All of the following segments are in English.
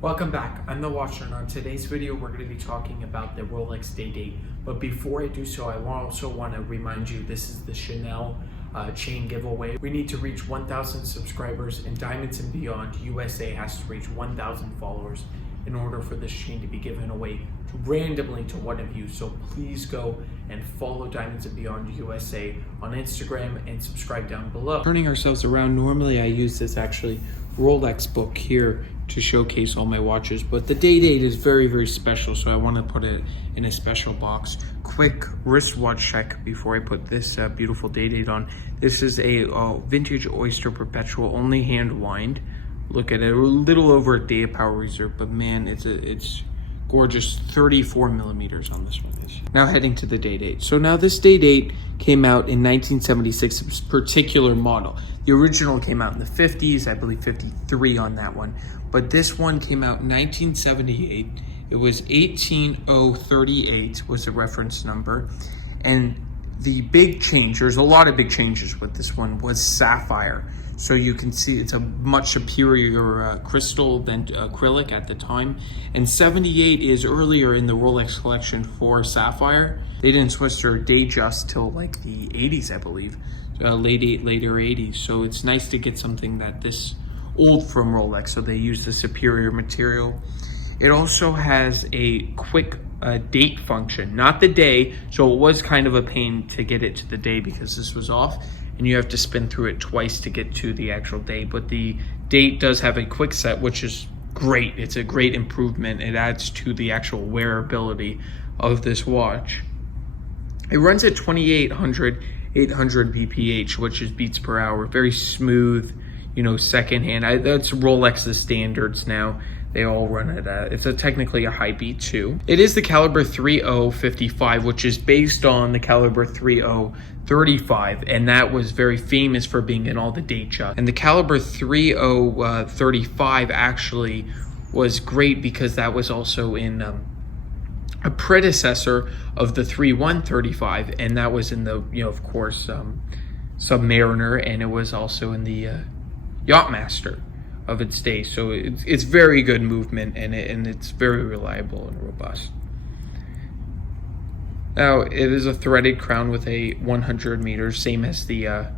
Welcome back, I'm the Watcher, and on today's video we're going to be talking about the Rolex Day Date. But before I do so, I also want to remind you this is the Chanel chain giveaway. We need to reach 1,000 subscribers, and Diamonds and Beyond USA has to reach 1,000 followers in order for this chain to be given away randomly to one of you. So please go and follow Diamonds and Beyond USA on Instagram and subscribe down below. Turning ourselves around, normally I use this Rolex book here to showcase all my watches, but the Day Date is very special, so I want to put it in a special box. Quick wristwatch check before I put this beautiful Day Date on. This is a vintage Oyster Perpetual, only hand wind. Look at it, a little over a day of power reserve, but man, it's gorgeous. 34 millimeters on this one. Now heading to the Day Date. So now this Day Date came out in 1976, this particular model. The original came out in the 50s, I believe 53 on that one. But this one came out in 1978. It was 18038 was the reference number. And the big change, there's a lot of big changes with this one, was Sapphire. So you can see it's a much superior crystal than acrylic at the time. And 78 is earlier in the Rolex collection for Sapphire. They didn't switch their Datejust till like the 80s, I believe, later 80s. So it's nice to get something that this old from Rolex, so they use the superior material. It also has a quick date function, not the day, so it was kind of a pain to get it to the day because this was off, and you have to spin through it twice to get to the actual day. But the date does have a quick set, which is great. It's a great improvement. It adds to the actual wearability of this watch. It runs at 800 BPH, which is beats per hour. Very smooth, you know, secondhand. That's Rolex's standards now. They all run at it's technically a high beat too. It is the caliber 3055, which is based on the caliber 3035, and that was very famous for being in all the Datejust. And the caliber 3035 actually was great because that was also in a predecessor of the 3135, and that was in the, you know, of course, Submariner, and it was also in the Yachtmaster of its day. So it's very good movement, and it's very reliable and robust. Now it is a threaded crown with a 100 meters, same as the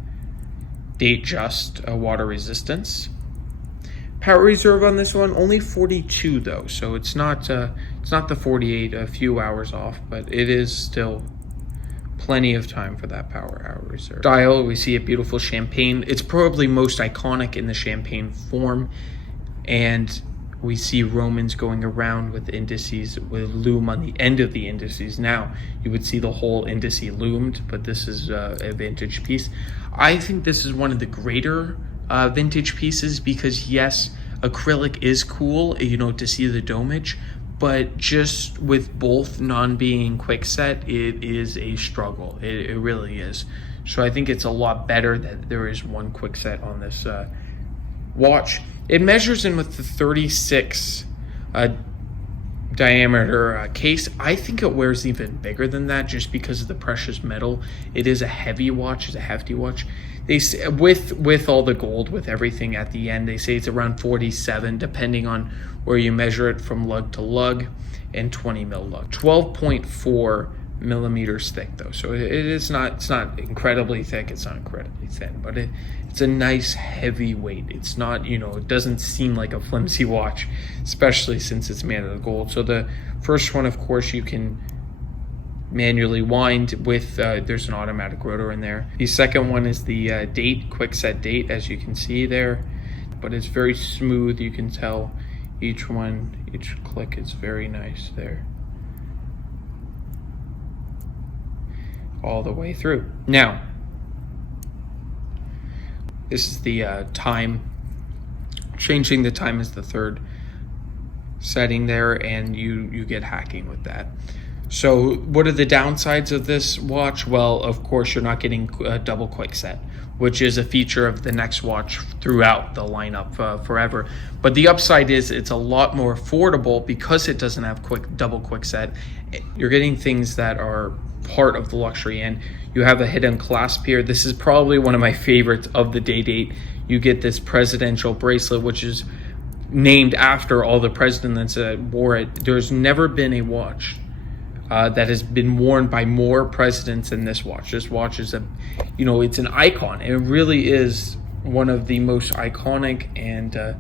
Datejust water resistance. Power reserve on this one only 42 though, so it's not the 48, a few hours off, but it is still plenty of time for that power hour reserve. Dial, we see a beautiful champagne. It's probably most iconic in the champagne form, and we see Romans going around with indices with lume on the end of the indices. Now you would see the whole indice loomed, but this is a vintage piece. I think this is one of the greater vintage pieces because yes, acrylic is cool, you know, to see the domage, but just with both non-being quick set, it is a struggle. It really is. So I think it's a lot better that there is one quick set on this watch. It measures in with the 36 diameter case. I think it wears even bigger than that just because of the precious metal. It is a heavy watch, it's a hefty watch. They say, with all the gold, with everything at the end, they say it's around 47, depending on where you measure it from lug to lug, and 20 mil lug. 12.4 millimeters thick though, so it's not incredibly thick, it's not incredibly thin, but it's a nice heavy weight. It's not, you know, it doesn't seem like a flimsy watch, especially since it's made out of gold. So the first one, of course, you can manually wind with there's an automatic rotor in there. The second one is the date, quick set date, as you can see there, but it's very smooth. You can tell each click is very nice there, all the way through. Now this is the time. Changing the time is the third setting there, and you get hacking with that. So what are the downsides of this watch? Well, of course, you're not getting a double quick set, which is a feature of the next watch throughout the lineup forever. But the upside is it's a lot more affordable because it doesn't have double quick set. You're getting things that are part of the luxury end. You have a hidden clasp here. This is probably one of my favorites of the Day Date. You get this presidential bracelet, which is named after all the presidents that wore it. There's never been a watch that has been worn by more presidents than this watch. This watch is it's an icon. It really is one of the most iconic and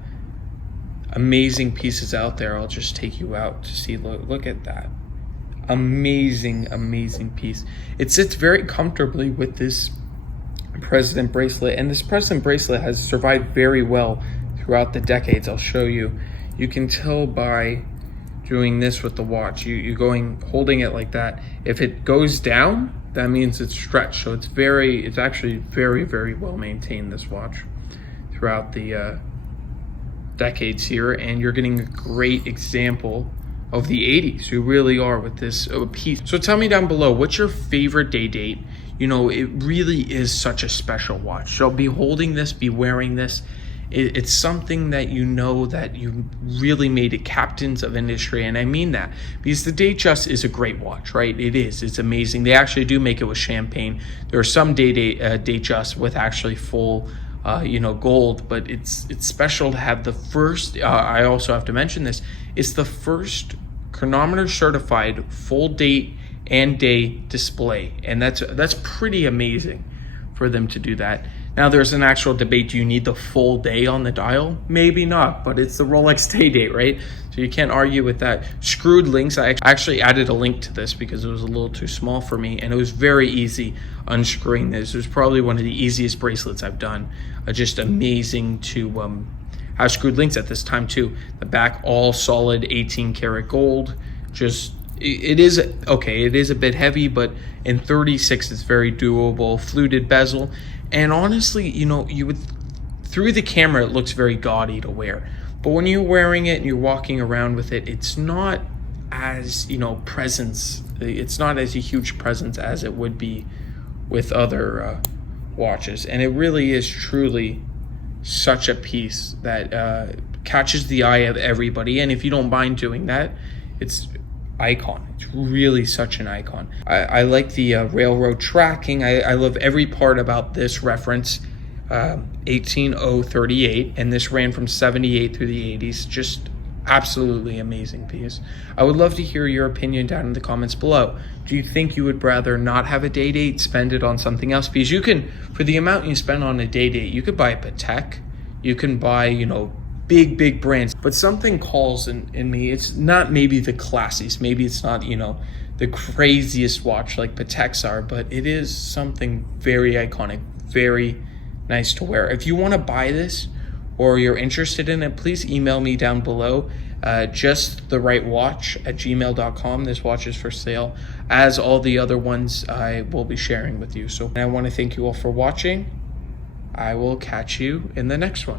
amazing pieces out there. I'll just take you out to see. Look at that. Amazing piece. It sits very comfortably with this president bracelet, and this president bracelet has survived very well throughout the decades. I'll show you. You can tell by doing this with the watch. You holding it like that. If it goes down, that means it's stretched. So it's actually very well maintained, this watch, throughout the decades here. And you're getting a great example of the 80s. You really are with this piece. So tell me down below, what's your favorite day date? It really is such a special watch. So be holding this, be wearing this. It's something that that you really made it captains of industry, and I mean that because the Datejust is a great watch, right? It is. It's amazing. They actually do make it with champagne. There are some Datejust with actually full, gold, but it's special to have the first. I also have to mention this. It's the first Chronometer certified full date and day display, and that's pretty amazing for them to do that. Now there's an actual debate, do you need the full day on the dial? Maybe not, but it's the Rolex Day Date, right? So you can't argue with that. Screwed links, I actually added a link to this because it was a little too small for me, and it was very easy unscrewing this. It was probably one of the easiest bracelets I've done. Just amazing to have screwed links at this time too. The back all solid 18 karat gold. It is a bit heavy, but in 36 it's very doable. Fluted bezel. And honestly, you would, through the camera, it looks very gaudy to wear. But when you're wearing it and you're walking around with it, it's not as, presence. It's not as a huge presence as it would be with other watches. And it really is truly such a piece that catches the eye of everybody. And if you don't mind doing that, it's icon. It's really such an icon. I like the railroad tracking. I love every part about this reference. 18038, and this ran from 78 through the 80s. Just absolutely amazing piece. I would love to hear your opinion down in the comments below. Do you think you would rather not have a day date, spend it on something else? Because you can, for the amount you spend on a day date, you could buy a Patek, you can buy, big brands, but something calls in me. It's not maybe the classiest, maybe it's not the craziest watch like Pateks are, but it is something very iconic, very nice to wear. If you want to buy this or you're interested in it, please email me down below, justtherightwatch@gmail.com. This watch is for sale, as all the other ones I will be sharing with you. So I want to thank you all for watching. I will catch you in the next one.